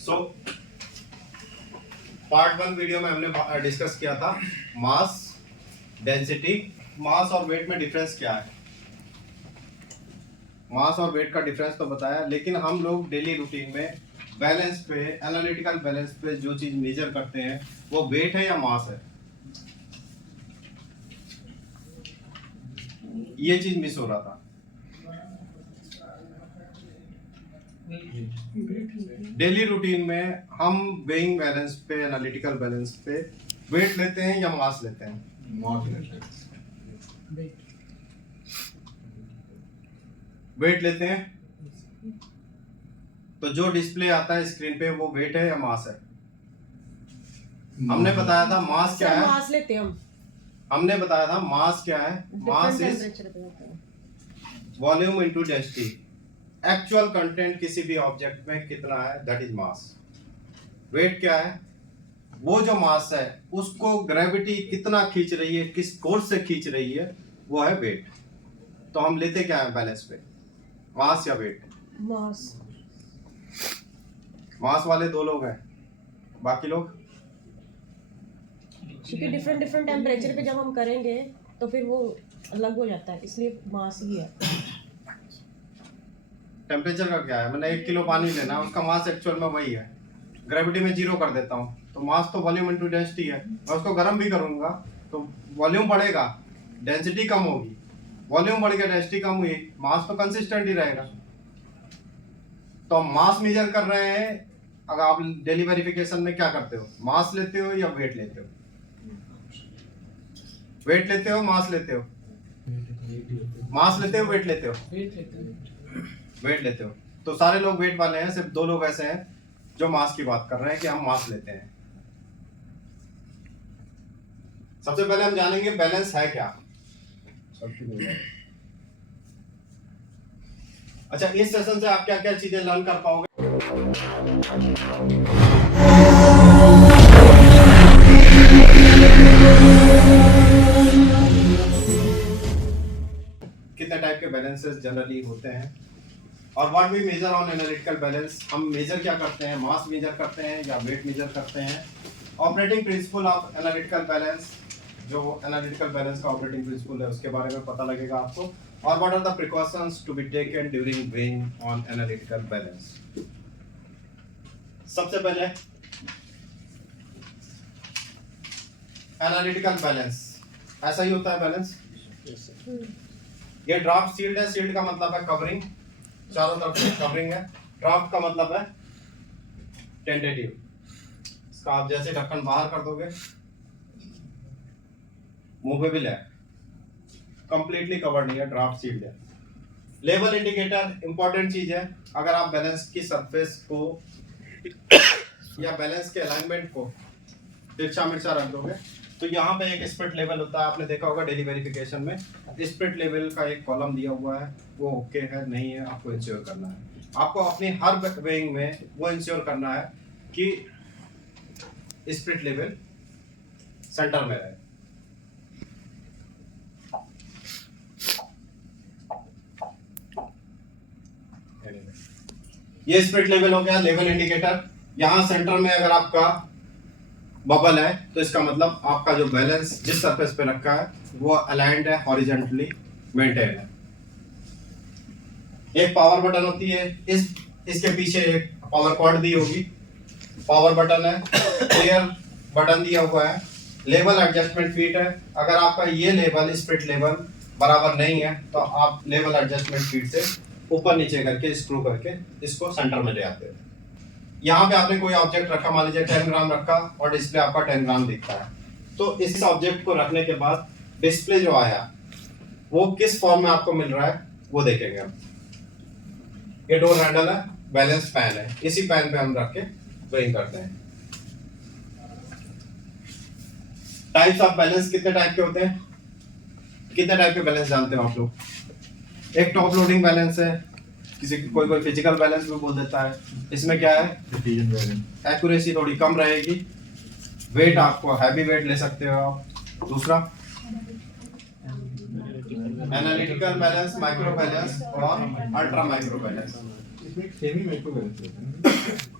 So part 1 video में हमने discuss किया था मास, डेंसिटी। मास और वेट में डिफरेंस क्या है, मास और वेट का डिफरेंस तो बताया, लेकिन हम लोग डेली रूटीन में बैलेंस पे, एनालिटिकल बैलेंस पे जो चीज मेजर करते हैं वो वेट है या मास है, ये चीज मिस हो रहा था। डेली रूटीन में हम वेइंग बैलेंस पे, एनालिटिकल बैलेंस पे वेट लेते हैं या मास लेते हैं? वेट लेते हैं। तो जो डिस्प्ले आता है स्क्रीन पे वो वेट है या मास है? हमने बताया था मास क्या है, मास लेते हैं हम। हमने बताया था मास क्या है, mass is volume into density. Actual content किसी भी ऑब्जेक्ट में कितना है, दैट इज मास। वेट क्या है, वो जो मास है उसको ग्रेविटी कितना खींच रही है, किस फोर्स से खींच रही है, वो है वेट। तो हम लेते क्या है बैलेंस पे, मास या वेट? मास। मास वाले दो लोग हैं, बाकी लोग क्योंकि डिफरेंट टेम्परेचर पे जब हम करेंगे तो फिर वो अलग हो जाता है, इसलिए मास ही है। टेम्परेचर का क्या है, मैंने 1 किलो पानी लेना है, उसका मास एक्चुअल में वही है, ग्रेविटी में 0 कर देता हूँ तो मास तो वॉल्यूम इनटू डेंसिटी है। मैं उसको गर्म भी करूंगा तो वॉल्यूम बढ़ेगा, डेंसिटी कम होगी, वॉल्यूम बढ़ गया, डेंसिटी कम हुई, मास तो कंसिस्टेंट ही रहेगा। तो हम मास मेजर कर रहे हैं। अगर आप डेली वेरिफिकेशन में क्या करते हो, मास लेते हो या वेट लेते हो? वेट लेते हो, मास लेते हो? मास लेते हो, वेट लेते हो? वेट लेते हो। तो सारे लोग वेट वाले हैं, सिर्फ 2 लोग ऐसे हैं जो मास की बात कर रहे हैं कि हम मास लेते हैं। सबसे पहले हम जानेंगे बैलेंस है क्या। अच्छा, इस सेशन से आप क्या क्या चीजें लर्न कर पाओगे? कितने टाइप के बैलेंसेस जनरली होते हैं और what we measure on analytical balance. हम मेजर क्या करते हैं, मास मेजर करते हैं या वेट मेजर करते हैं? Operating principle of analytical balance, जो एनालिटिकल बैलेंस का ऑपरेटिंग प्रिंसिपल है उसके बारे में पता लगेगा आपको। और what are the precautions to be taken during weighing on analytical balance. सबसे पहले एनालिटिकल बैलेंस ऐसा ही होता है बैलेंस। ये ड्राफ्ट सील्ड है, सील्ड का मतलब है कवरिंग, चारों तरफ से कवरिंग है। ड्राफ्ट का मतलब है टेंटेटिव, इसका आप जैसे ढक्कन बाहर कर दोगे मूवेबल है, कंप्लीटली कवर नहीं है, ड्राफ्ट सील्ड है। लेवल इंडिकेटर इंपॉर्टेंट चीज है। अगर आप बैलेंस की सरफेस को या बैलेंस के अलाइनमेंट को तिरछा मिर्चा रख दोगे तो यहाँ पे एक स्प्रिट लेवल होता है, आपने देखा होगा डेली वेरिफिकेशन में स्प्रिट लेवल का एक कॉलम दिया हुआ है, वो ओके है नहीं है आपको इंश्योर करना है। आपको अपनी हर वेइंग में वो इंश्योर करना है कि स्प्रिट लेवल सेंटर में रहे। ये स्प्रिट लेवल हो गया, लेवल इंडिकेटर। यहाँ सेंटर में अगर आपका बबल है तो इसका मतलब आपका जो बैलेंस जिस सरफेस पे रखा है वो अलाइंड है, हॉरिजॉन्टली मेंटेन है। एक पावर बटन होती है, इसके पीछे एक पावर कॉर्ड दी होगी, पावर बटन है, क्लियर बटन दिया हुआ है, लेवल एडजस्टमेंट फीट है। अगर आपका ये लेवल स्प्रिट लेवल बराबर नहीं है तो आप लेवल एडजस्टमेंट फीट से ऊपर नीचे करके स्क्रू करके इसको सेंटर में ले आते हो। यहाँ पे आपने कोई ऑब्जेक्ट रखा, मान लीजिए 10 ग्राम रखा और डिस्प्ले आपका 10 ग्राम दिखता है, तो इस ऑब्जेक्ट को रखने के बाद डिस्प्ले जो आया वो किस फॉर्म में आपको मिल रहा है वो देखेंगे हम। ये डोर हैंडल है, बैलेंस पैन है, इसी पैन पे हम रख के वेइंग करते हैं। टाइप्स ऑफ बैलेंस कितने टाइप के होते हैं, कितने टाइप के बैलेंस जानते हो आप लोग? एक टॉप लोडिंग बैलेंस है, किसी कोई फिजिकल बैलेंस भी बोल देता है। इसमें क्या है, एक्यूरेसी थोड़ी कम रहेगी, वेट आपको हैवी वेट ले सकते हो आप। दूसरा एनालिटिकल बैलेंस, माइक्रो बैलेंस और अल्ट्रा माइक्रो बैलेंस। इसमें एक सेमी माइक्रो बैलेंस होता है।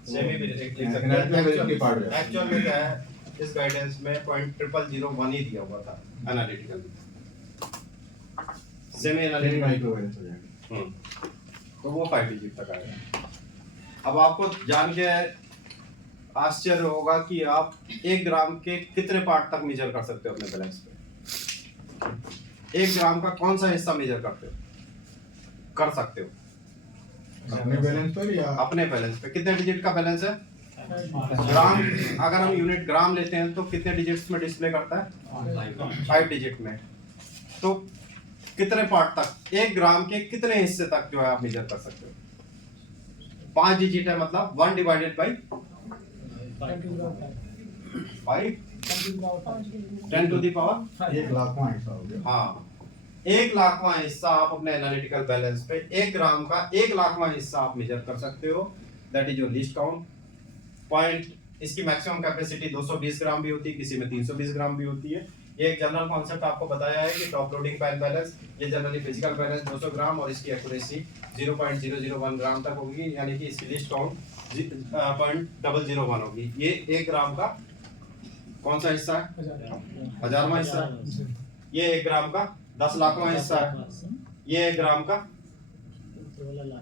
सेमी भी लिख सकते एनालिटिकल बैलेंस के पार्ट हैं। है। एक्चुअल में क्या है, इस गाइडेंस में 0.0001 ही दिया हुआ था एनालिटिकल में। Semi semi analytical micro balance हो जाएगा। तो वो 5 डिजिट तक आएगा। अब आपको जान के आश्चर्य होगा कि आप 1 ग्राम के कितने पार्ट तक मेजर कर सकते हो अपने बैलेंस पे। 1 ग्राम का कौन सा हिस्सा मेजर कर सकते हो अपने बैलेंस पर या अपने बैलेंस पे? कितने डिजिट का बैलेंस है? ग्राम। अगर हम यूनिट ग्राम लेते हैं तो कितने डिजिट्स में डिस्प्ले करता है? 5 डिजिट में। तो कितने पार्ट तक, 1 ग्राम के कितने हिस्से तक जो है आप मेजर कर सकते हो? 5 डिजिट है, मतलब 1 divided by 5, 10 to the power 1 लाखवां हिस्सा हो गया। हाँ, 1 लाखवां हिस्सा आप अपने एनालिटिकल बैलेंस पे 1 ग्राम का 1 लाखवां हिस्सा आप मेजर कर सकते हो। That is your least count point. इसकी मैक्सिमम कैपेसिटी 220 ग्राम भी होती है, किसी में 320 ग्राम भी होती है। ये एक जनरल कॉन्सेप्ट आपको बताया है कि टॉप लोडिंग पैन बैलेंस, ये जनरली फिजिकल बैलेंस 200 ग्राम और इसकी एक्यूरेसी 0.001 ग्राम तक होगी, यानी कि इसकी लिस्ट काउंट 0.001 होगी। ये 1 ग्राम का कौन सा हिस्सा है? 1000वां हिस्सा है। ये 1 ग्राम का 10 लाखवां हिस्सा है। ये 1 ग्राम का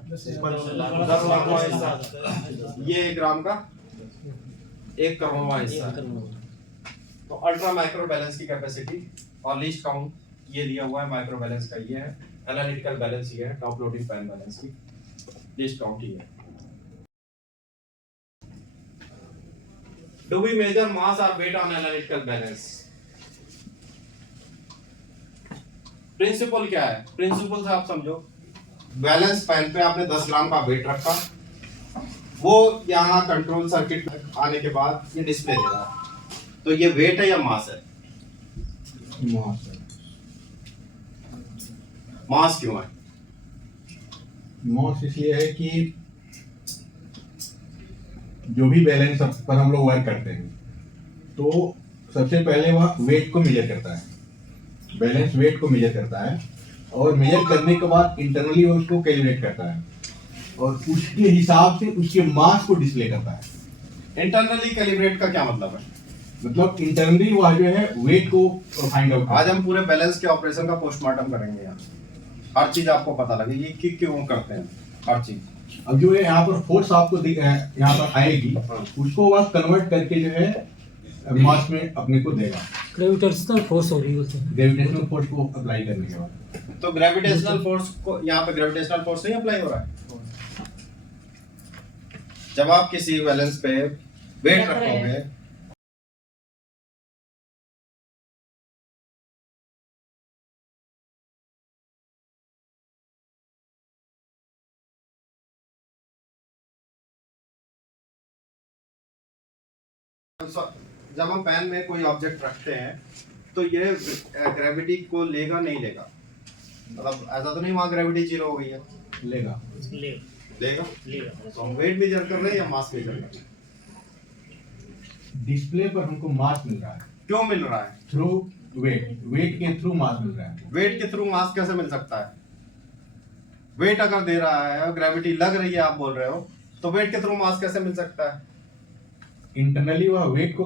10 लाखवां हिस्सा है। ये 1 ग्राम का 1 करोड़वां हिस्सा है। तो अल्ट्रा माइक्रो बैलेंस की कैपेसिटी और लीस्ट काउंट ये दिया हुआ है। माइक्रो बैलेंस का ये है, एनालिटिकल बैलेंस ये है, टॉप लोडिंग पैन बैलेंस की लीस्ट काउंट ये है। डू वी मेजर मास और weight on analytical balance? Principle क्या है? प्रिंसिपल से आप समझो, बैलेंस पैन पे आपने 10 ग्राम का वेट रखा, वो यहाँ कंट्रोल सर्किट आने के बाद ये डिस्प्ले दे रहा है, तो ये वेट है या मास है? मास है। मास क्यों है? मास इसलिए है कि जो भी बैलेंस पर हम लोग वर्क करते हैं तो सबसे पहले वह वेट को मेजर करता है। बैलेंस वेट को मेजर करता है और मेजर करने के बाद इंटरनली वो उसको कैलकुलेट करता है और उसके हिसाब से उसके मास को डिस्प्ले करता है। इंटरनली कैलिब्रेट का क्या मतलब है? मतलब इंटरनली वह जो है वेट को फाइंड आउट। आज हम पूरे बैलेंस के ऑपरेशन का पोस्टमार्टम करेंगे। यहाँ हर चीज आपको पता लगेगी कि क्यों करते हैं हर चीज। अब जो है यहाँ पर फोर्स आपको यहाँ पर आएगी, उसको वह कन्वर्ट करके जो है मास में अपने को देगा। ग्रेविटेशनल फोर्स हो रही है उसमें। ग्रेविटेशनल फोर्स को अप्लाई करने के बाद तो ग्रेविटेशनल फोर्स को यहाँ पे ग्रेविटेशनल फोर्स नहीं अप्लाई हो रहा है। जब आप किसी बैलेंस पे वेट रखोगे जब हम पैन में कोई ऑब्जेक्ट रखते हैं तो ये ग्रेविटी को लेगा नहीं लेगा, मतलब ऐसा तो नहीं वहां ग्रेविटी 0 हो गई है, लेगा। लेगा। तो हम वेट मेजर कर रहे हैं या मास मेजर कर रहे हैं? डिस्प्ले पर हमको मास मिल रहा है क्यों मिल रहा है? थ्रू वेट, वेट के थ्रू मास मिल रहा है। वेट के थ्रू मास कैसे मिल सकता है? वेट अगर दे रहा है, ग्रेविटी लग रही है आप बोल रहे हो, तो वेट के थ्रू मास कैसे मिल सकता है? इंटरनली वह वेट को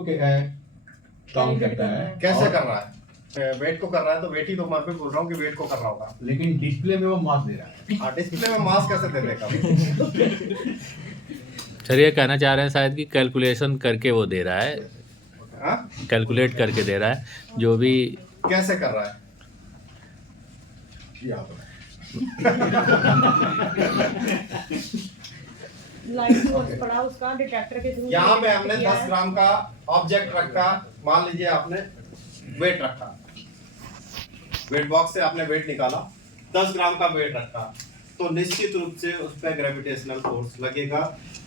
काउंट करता है। कैसे कर रहा है? वेट को कर रहा है तो वेट ही तो मैं भी बोल रहा हूँ कि वेट को कर रहा होगा, लेकिन डिस्प्ले में वो मास दे रहा है। हाँ डिस्प्ले में मास कैसे दे देगा? सर ये कहना चाह रहे हैं शायद कि कैलकुलेशन करके वो दे रहा है, हाँ? कैलकुलेट करके दे रहा है जो भी। कैसे कर रहा है? यहाँ पर लाइट सोर्स पड़ा उसका डिटेक्टर के थ्रू। यहाँ पे हमने 10 ग्राम का ऑब्जेक्ट रखा, मान लीजिए आपने वेट रखा, वेट बॉक्स से आपने वेट निकाला, 10 ग्राम का वेट रखा, तो निश्चित रूप से उस पर ग्रेविटेशनल फोर्स लगेगा,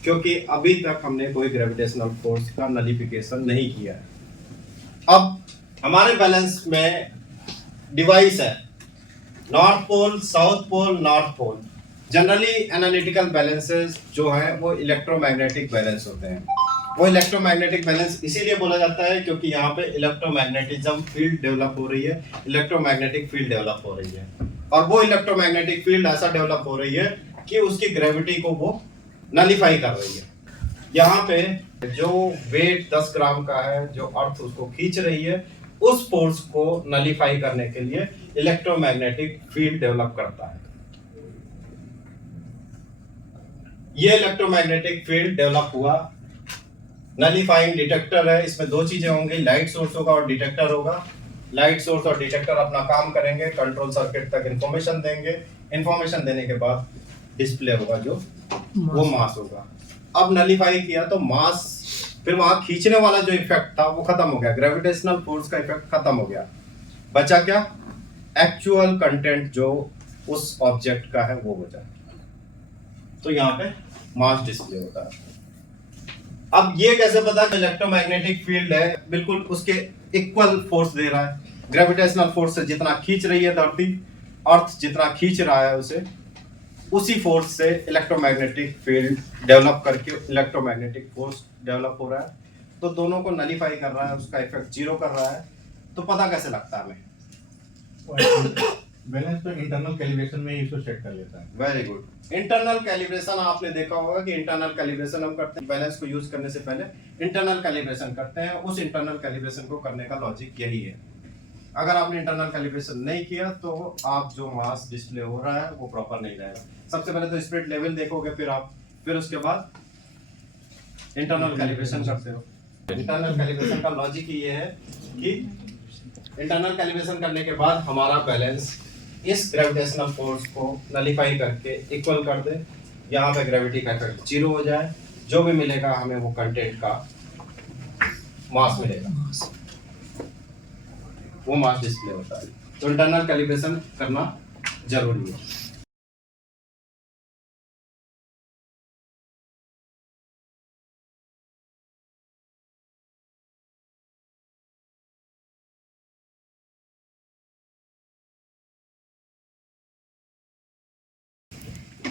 क्योंकि अभी तक हमने कोई ग्रेविटेशनल फोर्स का नलिफिकेशन नहीं किया है। अब हमारे बैलेंस में डिवाइस है, north pole, south pole, north pole. Generally analytical balances जो हैं वो इलेक्ट्रोमैग्नेटिक बैलेंस होते हैं। वो इलेक्ट्रोमैग्नेटिक बैलेंस इसीलिए बोला जाता है क्योंकि यहाँ पे इलेक्ट्रोमैग्नेटिज्म फील्ड डेवलप हो रही है, इलेक्ट्रोमैग्नेटिक फील्ड डेवलप हो रही है, और वो इलेक्ट्रोमैग्नेटिक फील्ड ऐसा डेवलप हो रही है कि उसकी ग्रेविटी को वो नलीफाई कर रही है। यहाँ पे जो वेट 10 ग्राम का है, जो अर्थ उसको खींच रही है, उस फोर्स को नलीफाई करने के लिए इलेक्ट्रोमैग्नेटिक फील्ड डेवलप करता है। ये इलेक्ट्रोमैग्नेटिक फील्ड डेवलप हुआ। नलीफाइंग डिटेक्टर है, इसमें दो चीजें होंगी, लाइट सोर्स होगा और डिटेक्टर होगा। लाइट सोर्स और डिटेक्टर अपना काम करेंगे, कंट्रोल सर्किट तक इंफॉर्मेशन देंगे। इंफॉर्मेशन देने के बाद डिस्प्ले होगा, जो वो मास होगा। अब नलीफाई किया तो मास, फिर वहां खींचने वाला जो इफेक्ट था वो खत्म हो गया, ग्रेविटेशनल फोर्स का इफेक्ट खत्म हो गया। बचा क्या? एक्चुअल कंटेंट जो उस ऑब्जेक्ट का है वो बचा। तो यहाँ पे मास डिस्प्ले होता है। अब ये कैसे पता कि इलेक्ट्रोमैग्नेटिक फील्ड है बिल्कुल उसके इक्वल फोर्स दे रहा है? ग्रेविटेशनल फोर्स से जितना खींच रही है धरती, अर्थ जितना खींच रहा है उसे, उसी फोर्स से इलेक्ट्रोमैग्नेटिक फील्ड डेवलप करके इलेक्ट्रोमैग्नेटिक फोर्स डेवलप हो रहा है। तो दोनों को नलीफाई कर रहा है, उसका इफेक्ट जीरो कर रहा है। तो पता कैसे लगता है हमें? बैलेंस तो इंटरनल कैलिब्रेशन में इसको सेट कर लेता है। Very good. इंटरनल कैलिब्रेशन आपने देखा होगा कि इंटरनल कैलिब्रेशन हम करते हैं, बैलेंस को यूज करने से पहले इंटरनल कैलिब्रेशन करते हैं। उस इंटरनल कैलिब्रेशन को करने का लॉजिक यही है। अगर आपने इंटरनल कैलिब्रेशन नहीं किया तो आप जो मास डिस्प्ले हो रहा है वो प्रॉपर नहीं रहेगा। सबसे पहले तो स्पिरिट लेवल देखोगे, फिर उसके बाद इंटरनल कैलिब्रेशन करते हो। इंटरनल कैलिब्रेशन का लॉजिक ये है कि इंटरनल कैलिब्रेशन करने के बाद हमारा बैलेंस इस ग्रेविटेशनल फोर्स को नलीफाई करके इक्वल कर दे। यहाँ पे ग्रेविटी का इफेक्ट जीरो हो जाए, जो भी मिलेगा हमें वो कंटेंट का मास मिलेगा, वो मास डिस्प्ले होता है। तो इंटरनल कैलिब्रेशन करना जरूरी है।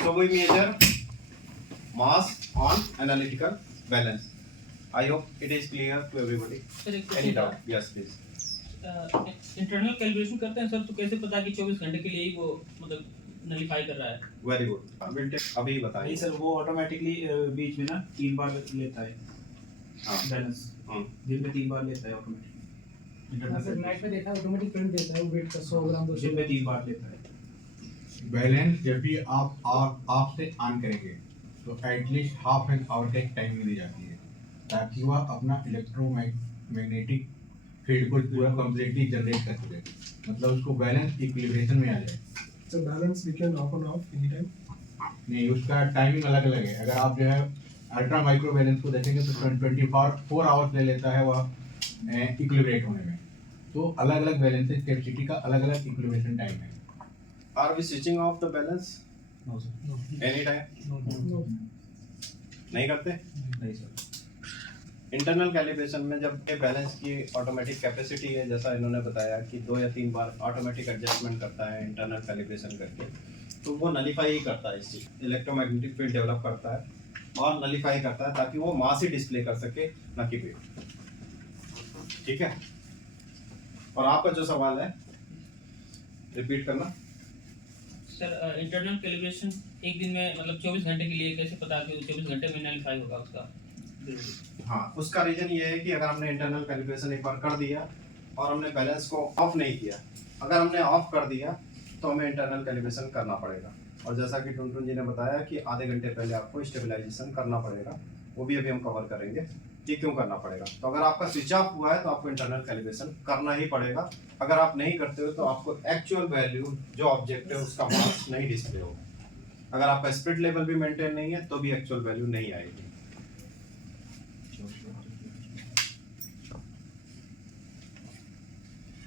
So we measure mass on analytical balance. I hope it is clear to everybody. Any doubt? Yes, please. Internal calibration करते हैं सर, तो कैसे पता कि 24 घंटे के लिए ही वो मतलब नलीफाई कर रहा है? Very good. We'll take अभी बताइए। नहीं सर, वो ऑटोमेटिकली बीच में ना 3 बार लेता है हाँ। बैलेंस, दिन में 3 बार लेता है ऑटोमेटिकली। सर नाइट में देखा ऑटोमेटिक प्रिंट देता है, वो वेट का 100 ग्राम 200 दिन में 3 बार लेता है। बैलेंस जब भी आप से ऑन करेंगे तो एटलीस्ट हाफ एन आवर का एक टाइमिंग दी जाती है, ताकि वह अपना इलेक्ट्रोमैग्नेटिक फील्ड को पूरा कंप्लीटली जनरेट कर सके, मतलब उसको बैलेंस इक्विलिब्रेशन में आ जाए। Sir balance we can off and off any time? नहीं, उसका टाइमिंग अलग अलग है। अगर आप जो है अल्ट्रा माइक्रो बैलेंस को देखेंगे तो 24 आवर्स ले लेता है वह इक्विलिब्रेट होने में। तो अलग अलग बैलेंसेस कैपेसिटी का अलग अलग इक्विलिब्रेशन टाइम है। Are we switching off the balance no sir, any time? नहीं करते? नहीं सर। इंटरनल कैलिब्रेशन में जब बैलेंस की ऑटोमेटिक कैपेसिटी है, जैसा इन्होंने बताया कि 2 या 3 बार ऑटोमेटिक एडजस्टमेंट करता है इंटरनल कैलिब्रेशन करके, तो वो नलीफाई ही करता है, इस चीज इलेक्ट्रोमैग्नेटिक फील्ड डेवलप करता है और नलीफाई करता है ताकि वो मास ही डिस्प्ले कर सके, ना कि वेट। ठीक है? और आपका जो सवाल है रिपीट करना। सर इंटरनल कैलिब्रेशन एक दिन में मतलब 24 घंटे के लिए कैसे पता कि 24 घंटे में नलीफाई होगा उसका? हाँ, उसका रीजन ये है कि अगर हमने इंटरनल कैलिब्रेशन एक बार कर दिया और हमने बैलेंस को ऑफ नहीं किया, अगर हमने ऑफ कर दिया तो हमें इंटरनल कैलिब्रेशन करना पड़ेगा। और जैसा कि टुनटुन जी ने बताया कि आधे घंटे पहले आपको स्टेबलाइजेशन करना पड़ेगा, वो भी अभी हम कवर करेंगे कि क्यों करना पड़ेगा। तो अगर आपका स्विच ऑफ हुआ है तो आपको इंटरनल कैलिब्रेशन करना ही पड़ेगा। अगर आप नहीं करते हो तो आपको एक्चुअल वैल्यू जो ऑब्जेक्ट है उसका मास नहीं डिस्प्ले होगा। अगर आपका स्पिरिट लेवल भी मेंटेन नहीं है तो भी एक्चुअल वैल्यू नहीं आएगी।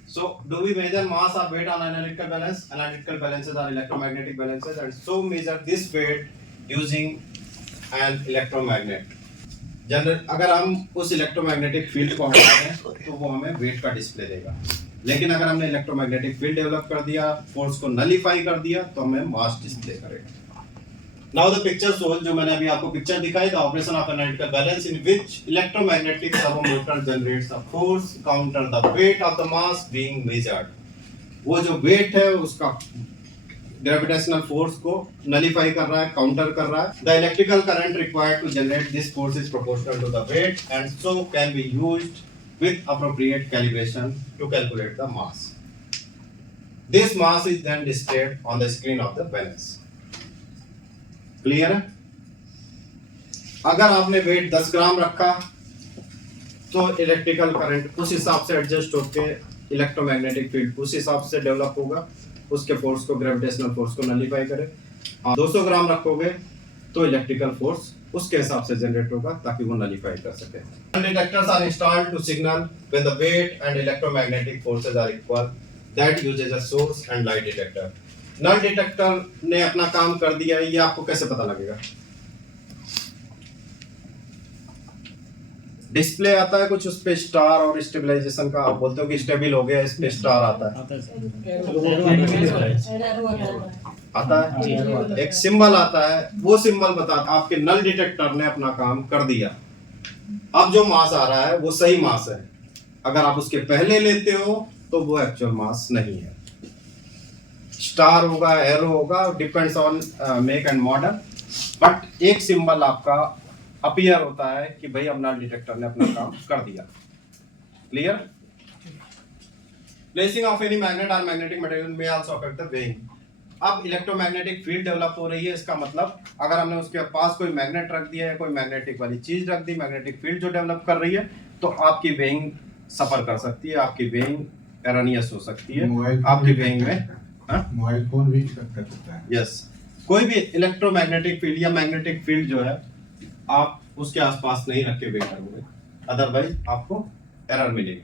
So, do we measure mass or weight on analytical balance? Analytical balances are electromagnetic balances, and so measure this weight using an electromagnet. General अगर हम उस इलेक्ट्रोमैग्नेटिक फील्ड को हटा दें तो वो हमें वेट का डिस्प्ले देगा, लेकिन अगर हमने इलेक्ट्रोमैग्नेटिक फील्ड डेवलप कर दिया, फोर्स को नलीफाई कर दिया, तो हमें मास डिस्प्ले करेगा। नाउ द पिक्चर शोज, जो मैंने अभी आपको पिक्चर दिखाई, the operation of analytical balance in which electromagnetic servomotor generates a force counter the weight of the mass being measured. वो जो वेट है उसका ग्रेविटेशनल फोर्स को नलीफाई कर रहा है, काउंटर कर रहा है। The electrical current required to generate this force is proportional to the weight and so can be used with appropriate calibration to calculate the mass. This mass is then displayed on the screen of the balance. Clear है? अगर आपने wait 10 ग्राम रखा तो electrical current उस हिसाब से adjust होकर electromagnetic field उस हिसाब से डेवलप होगा, उसके फोर्स को, ग्रेविटेशनल फोर्स को नलीफाई करे। 200 ग्राम रखोगे तो इलेक्ट्रिकल फोर्स उसके हिसाब से जनरेट होगा ताकि वो नलीफाई कर सके। Detectors are installed to signal when the weight and electromagnetic forces are equal, that uses a source and light detector. Null detector ने अपना काम कर दिया, ये आपको कैसे पता लगेगा? डिस्प्ले आता है कुछ, उस पे स्टार और स्टेबलाइजेशन का, आप बोलते हो कि स्टेबल हो गया, इस पे स्टार आता है, आता है एक सिंबल आता है, वो सिंबल बताता है आपके नल डिटेक्टर ने अपना काम कर दिया। अब जो मास आ रहा है वो सही मास है, अगर आप उसके पहले लेते हो तो वो एक्चुअल मास नहीं है। स्टार होगा, एरो होगा, depends on make and model, but एक सिंबल आपका अपीयर होता है कि भाई अब नल डिटेक्टर ने अपना काम कर दिया। Clear? Placing of any magnet और मैग्नेटिक मटेरियल में आल्सो अफेक्ट द वेइंग। अब इलेक्ट्रोमैग्नेटिक फील्ड डेवलप हो रही है, इसका मतलब अगर हमने उसके पास कोई मैग्नेट रख दिया है, कोई मैग्नेटिक वाली चीज रख दी, मैग्नेटिक फील्ड जो डेवलप कर रही है, तो आपकी वेइंग सफर कर सकती है, आपकी वेइंग एरनियस हो सकती है, आपकी वेइंग में मोबाइल फोन भी कर सकता है। यस, कोई भी इलेक्ट्रोमैग्नेटिक फील्ड या मैग्नेटिक फील्ड जो है आप उसके आसपास नहीं रख के वेट करोगे, अदरवाइज आपको एरर मिलेगी।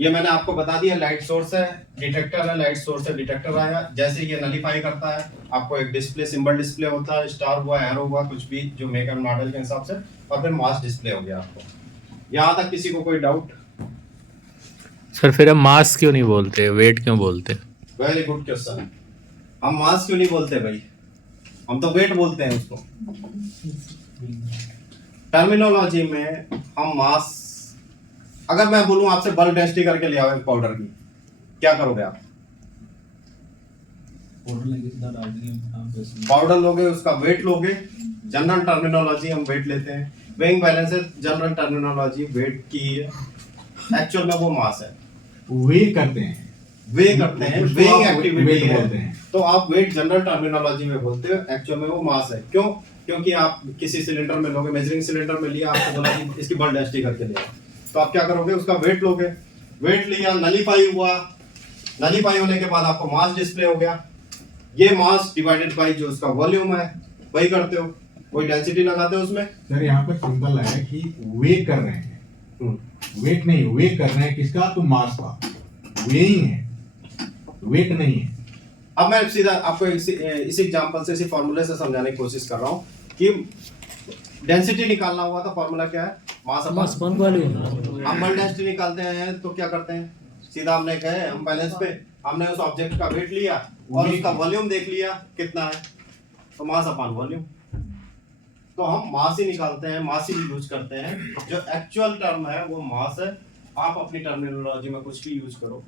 ये मैंने आपको बता दिया, लाइट सोर्स है, डिटेक्टर है, लाइट सोर्स है, डिटेक्टर आया, जैसे ये नलीफाई करता है आपको एक डिस्प्ले, सिंबल डिस्प्ले होता है, स्टार हुआ, एरो हुआ, कुछ भी जो मेक एंड मॉडल के हिसाब से, और फिर मास डिस्प्ले हो गया आपको। यहाँ तक किसी को कोई डाउट? सर फिर हम मास क्यों नहीं बोलते, वेट क्यों बोलते? Very good question. हम मास क्यों नहीं बोलते भाई, हम तो वेट बोलते हैं उसको। टर्मिनोलॉजी में हम मास, अगर मैं बोलूं आपसे बल्क डेंसिटी करके ले आओ एक पाउडर की, क्या करोगे आप? पाउडर लोगे, उसका वेट लोगे। जनरल टर्मिनोलॉजी हम वेट लेते हैं, वेइंग बैलेंस है, जनरल टर्मिनोलॉजी वेट की है, एक्चुअल में वो मास है। वे करते हैं, वेइंग एक्टिविटी वेट है, बोलते हैं। तो आप वेट जनरल टर्मिनोलॉजी में बोलते हो, एक्चुअल में वो मास है। क्यों? क्योंकि आप किसी सिलेंडर में लोगे, मेजरिंग सिलेंडर में लिया, आपको बोला कि इसकी बल्क डेंसिटी करके ले आओ, तो आप क्या करोगे? उसका वेट लोगे, वेट लिया, नलीफाई हुआ, नलीफाई होने के बाद आपको मास डिस्प्ले हो गया, ये मास डिवाइडेड बाय जो उसका वॉल्यूम है, वही करते हो, कोई डेंसिटी लगाते हो उसमें। सर यहाँ पर सिंपल है कि वे कर रहे हैं, वेट नहीं, वे कर रहे हैं किसका? तो मास का, वेइंग है, वेट नहीं है। अब मैं सीधा आपको इसी एग्जांपल से, इसी फॉर्मूले से समझाने की कोशिश कर रहा हूँ कि डेंसिटी निकालना हुआ तो फॉर्मूला क्या है? Mass upon volume. हम बल्क डेंसिटी निकालते हैं तो क्या करते हैं? सीधा हमने कहे हम बैलेंस पे हमने उस ऑब्जेक्ट का वेट लिया और उसका वॉल्यूम देख लिया कितना है, तो मास अपॉन वॉल्यूम। तो हम मास ही निकालते हैं, मास ही यूज करते हैं, जो एक्चुअल टर्म है वो मास है। आप अपनी टर्मिनोलॉजी में कुछ भी यूज करो,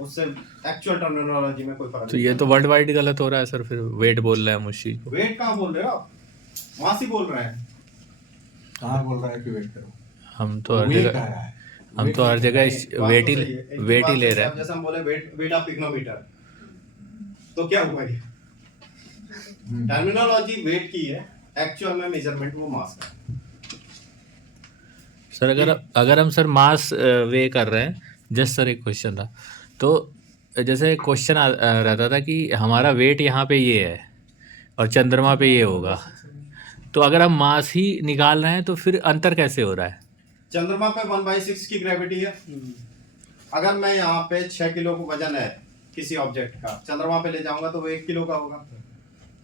उससे एक्चुअल टर्मिनोलॉजी में कोई फर्क तो नहीं। ये तो वर्ल्ड वाइड गलत हो रहा है सर, फिर वेट बोल रहे हैं हम उस चीज को। वेट कहाँ बोल रहे हो आप? मास ही बोल रहे हैं। कहाँ बोल रहा है कि वेट करो? हम तो हर वे जगह, कह रहा है, हम तो हर जगह बात वेट तो ही सही है। एक वेट बात ही ले तो रहे सही है। हैं। जैसे हम बोले वेट ऑफ पिग्नोमीटर, तो क्या हुआ ये? टर्मिनोलॉजी वेट की है, एक्चुअल में मेजरमेंट वो मास का है। सर अगर हम सर मास वे कर रहे हैं, जस्ट सर एक क्वेश्चन था, तो जैसे क्वेश्चन रहता था कि हमारा वेट यहाँ पे ये है और चंद्रमा पे ये होगा, तो अगर हम मास ही निकाल रहे हैं तो फिर अंतर कैसे हो रहा है? चंद्रमा पे 1/6 की ग्रेविटी है। अगर मैं यहाँ पे 6 किलो को वजन है किसी ऑब्जेक्ट का, चंद्रमा पे ले जाऊंगा तो वो 1 किलो का होगा।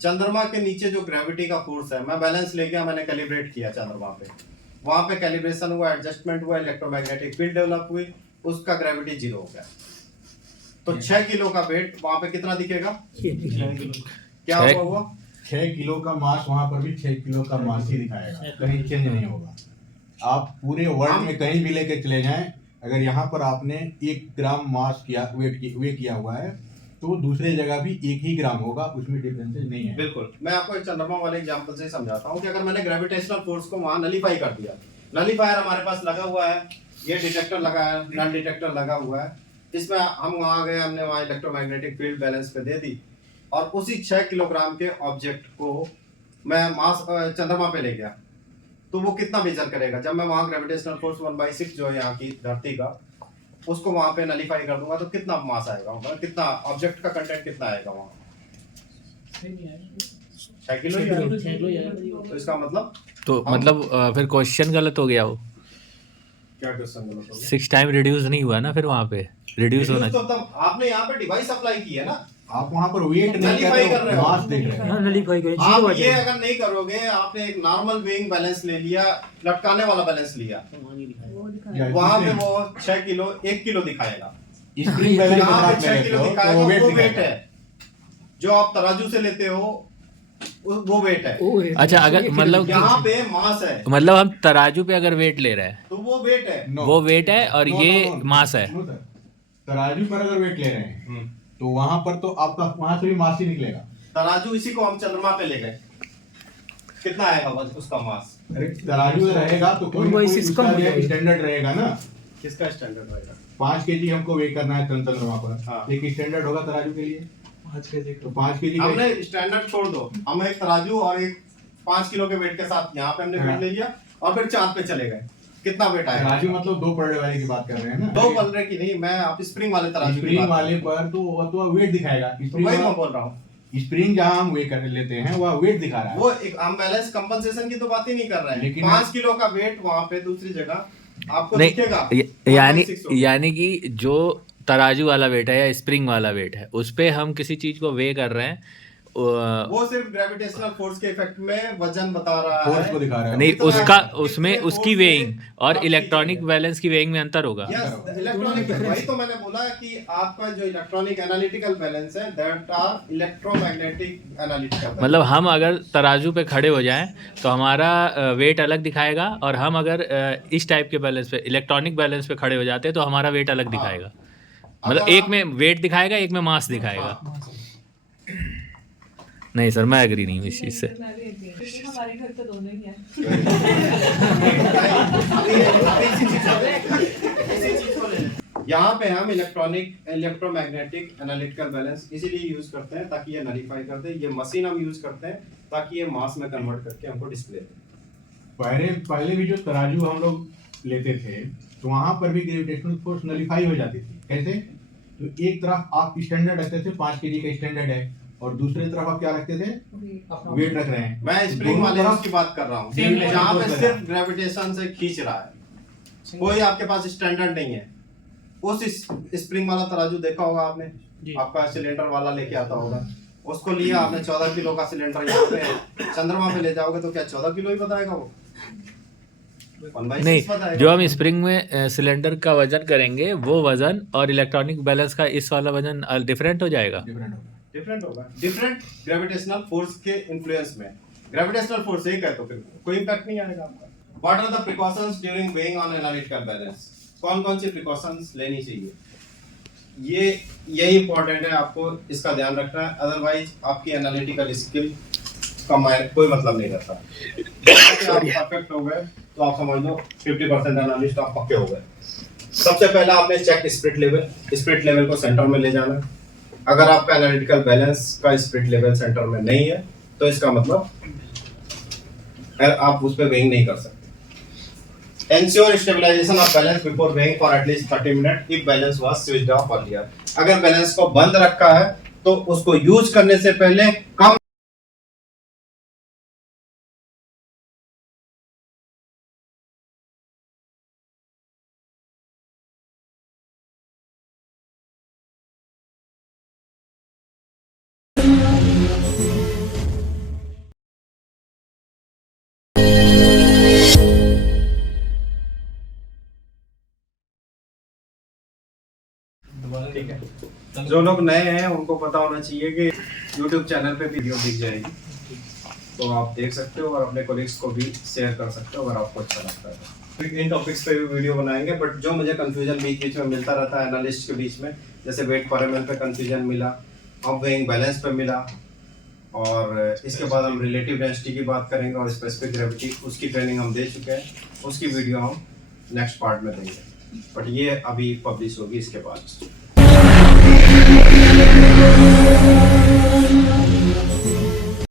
चंद्रमा के नीचे जो ग्रेविटी का फोर्स है, मैं बैलेंस ले गया, मैंने कैलिब्रेट किया चंद्रमा पे, वहां पे कैलिब्रेशन हुआ, एडजस्टमेंट हुआ, इलेक्ट्रोमैग्नेटिक फील्ड डेवलप हुई, उसका ग्रेविटी 0 हो गया। तो 6 किलो का वेट वहां पे कितना दिखेगा? क्या होगा वो? 6 किलो का मास वहां पर भी 6 किलो का मास ही दिखाएगा, कहीं चेंज नहीं होगा। आप पूरे वर्ल्ड में कहीं भी लेके चले जाएं, अगर यहाँ पर आपने 1 ग्राम मास किया, वे किया हुआ है, तो दूसरे जगह भी एक ही ग्राम होगा, उसमें डिफरेंसेस नहीं है। बिल्कुल, मैं आपको एक चंद्रमा वाले एग्जांपल से समझाता हूँ कि अगर मैंने ग्रेविटेशनल फोर्स को वहां नलीफाई कर दिया, नलीफायर हमारे पास लगा हुआ है, ये डिटेक्टर लगा है, नल डिटेक्टर लगा हुआ है, इसमें हम वहां गए, हमने वहां इलेक्ट्रोमैग्नेटिक फील्ड बैलेंस पे दे दी और उसी 6 किलोग्राम के ऑब्जेक्ट को मैं मास चंद्रमा पे ले गया, तो वो कितना मेजर करेगा? जब मैं वहां ग्रेविटेशनल फोर्स 1/6 जो है यहाँ की धरती का, उसको वहां पे नलीफाई कर दूंगा तो कितना मास आएगा, मतलब कितना ऑब्जेक्ट का कंटेंट कितना आएगा वहां? 6 किलो ही आएगा। तो इसका मतलब तो मतलब फिर क्वेश्चन गलत हो गया वो, क्या क्वेश्चन गलत हो गया? 6 टाइम रिड्यूस नहीं हुआ ना फिर वहाँ पे, रिड्यूस होना तो तब आपने यहाँ पे डिवाइस अप्लाई की है ना, आप वहां पर वेट नहीं Nullify कर कर रहे रहे हो, हो। मास देख रहे हो। हाँ नलीफाई करें, जीरो आप आ ये जाएगा। अगर नहीं करोगे, आपने एक नॉर्मल वेइंग बैलेंस ले लिया, लटकाने वाला बैलेंस लिया, वहां पे वो 6 किलो 1 किलो दिखाएगा, स्प्रिंग बैलेंस यहाँ पे आप 6 लेते किलो हो तो दिखाएगा, वो वो वेट वेट दिखाएगा। है। जो आप तराजू से लेते हो वो वेट है। वो है। अच्छा, अगर मतलब यहाँ पे मास है मतलब हम तराजू पे अगर वेट ले रहे हैं तो वो वेट है। No. वो वेट है और No, ये no, no, मास है। no, sir. तराजू पर अगर वेट ले रहे हैं तो वहां पर तो आपका वहां से भी मास ही निकलेगा। तराजू इसी को हम चंद्रमा पे ले गए, कितना आएगा बस उसका मास? अरे तराजू रहेगा तो कोई ना कोई 1/6 उसका कम हो भी जाएगा। स्टैंडर्ड रहेगा ना। किसका स्टैंडर्ड रहेगा? 5 केजी हमको वेट करना है चंद्रमा हाँ। पर, एक स्टैंडर्ड होगा तराजू के लिए, 5 kg तो 5 केजी हमने स्टैंडर्ड छोड़ दो, हम एक तराजू और एक 5 किलो के वेट के साथ यहाँ पे हमने हाँ। वेट ले लिया और फिर चांद पे चले गए, कितना वेट आएगा? तराजू मतलब 2 पलड़े वाले की बात कर रहे हैं ना। 2 पलड़े की नहीं, मैं आप स्प्रिंग वाले तराजू की स्प्रिंग बात वाले पर तो वो तो वेट दिखाएगा। तो वही मैं बोल रहा हूँ। स्प्रिंग जहां हम वे कर लेते हैं वह वेट दिखा रहा है। वो एक हम बैलेंस कंपनसेशन की तो बात ही नहीं कर रहे हैं, लेकिन 5 किलो का वेट वहां पे दूसरी जगह आपको नहीं, दिखेगा, यानी 1/6 होगा। यानी कि जो तराजू वाला वेट है या स्प्रिंग वाला वेट है, उस पे हम किसी चीज को वे कर रहे हैं, वो सिर्फ ग्रेविटेशनल फोर्स के इफेक्ट में वजन बता रहा फोर्स है। को दिखा रहा है। नहीं, कितना उसका है, उसमें कितने उसकी force वेइंग से और आप इलेक्ट्रॉनिक कीजिए। बैलेंस की वेइंग में अंतर होगा। यस, इलेक्ट्रॉनिक, वही तो मैंने बोला कि आपका जो इलेक्ट्रॉनिक एनालिटिकल बैलेंस है, दैट आर इलेक्ट्रोमैग्नेटिक एनालिटिकल। मतलब हम अगर तराजू पे खड़े हो जाएं तो हमारा वेट अलग दिखाएगा, और हम अगर इस टाइप के बैलेंस पे, इलेक्ट्रॉनिक बैलेंस पे खड़े हो जाते हैं तो हमारा वेट अलग दिखाएगा। मतलब अगर एक आप- में वेट दिखाएगा, एक में मास दिखाएगा। नहीं सर, मैं एग्री नहीं हूँ इस चीज़ से। हमारे घर तो दोनों ही हैं। यहाँ पे हम इलेक्ट्रोमैग्नेटिक एनालिटिकल बैलेंस इसीलिए यूज करते हैं ताकि ये नलीफाई कर दे। ये मशीन हम यूज करते हैं ताकि ये मास में कन्वर्ट करके हमको डिस्प्ले दे। पहले भी जो तराजू हम लोग लेते थे तो वहां पर भी ग्रेविटेशनल फोर्स नलीफाई हो जाती थी। कैसे? तो एक तरफ आप स्टैंडर्ड रखते थे, 5 केजी का स्टैंडर्ड है, और दूसरे तरफ आप क्या रखते थे? वेट रख रहे हैं। मैं स्प्रिंग दोनों वाले तरफ की बात कर रहा हूँ, Same जहाँ पे level सिर्फ ग्रेविटेशन से खींच रहा है, कोई आपके पास स्टैंडर्ड नहीं है। उस स्प्रिंग वाला तराजू देखा होगा आपने, आपका सिलेंडर वाला लेके आता होगा, उसको लिया आपने 14 किलो का सिलेंडर, यहाँ पे चंद्रमा पे ले जाओगे तो क्या 14 किलो ही बताएगा वो? 1/6 नहीं, बताएगा। जो हम स्प्रिंग में सिलेंडर का वजन करेंगे, वो वजन और इलेक्ट्रॉनिक बैलेंस का इस वाला वजन डिफरेंट हो जाएगा। डिफरेंट होगा। डिफरेंट होगा, डिफरेंट ग्रेविटेशनल फोर्स के इन्फ्लुएंस में। ग्रेविटेशनल फोर्स एक है तो फिर कोई इम्पैक्ट नहीं आएगा आपका। What are the precautions during weighing on analytical balance? कौन कौन सी प्रिकॉशंस लेनी चाहिए? यही इंपॉर्टेंट है, आपको इसका ध्यान रखना है, अदरवाइज आपकी एनालिटिकल स्किल का कोई मतलब नहीं रहता। आप परफेक्ट हो गए तो आप समझ लो 50% एनालिस्ट आप पक्के हो गए। सबसे पहला आपने चेक स्पिरिट लेवल को सेंटर में ले जाना है। अगर आपका एनालिटिकल बैलेंस का स्पिरिट लेवल सेंटर में नहीं है तो इसका मतलब आप उस पर वेइंग नहीं कर सकते। Ensure stabilization of balance before weighing for at least 30 minutes if balance was switched off earlier. अगर बैलेंस को बंद रखा है तो उसको यूज करने से पहले कम ठीक है। जो लोग नए हैं उनको पता होना चाहिए कि YouTube चैनल पे वीडियो दिख जाएगी, तो आप देख सकते हो और अपने कोलिग्स को भी शेयर कर सकते हो अगर आपको अच्छा लगता है। तो इन टॉपिक्स पे भी वीडियो बनाएंगे, बट जो मुझे कंफ्यूजन बीच बीच में मिलता रहता है एनालिस्ट के बीच में, जैसे वेट पर एमएल पे कंफ्यूजन मिला, अब वेइंग बैलेंस पे मिला, और इसके बाद हम रिलेटिव डेंसिटी की बात करेंगे और स्पेसिफिक ग्रेविटी, उसकी ट्रेनिंग हम दे चुके हैं, उसकी वीडियो हम नेक्स्ट पार्ट में देंगे, बट ये अभी पब्लिश होगी इसके बाद।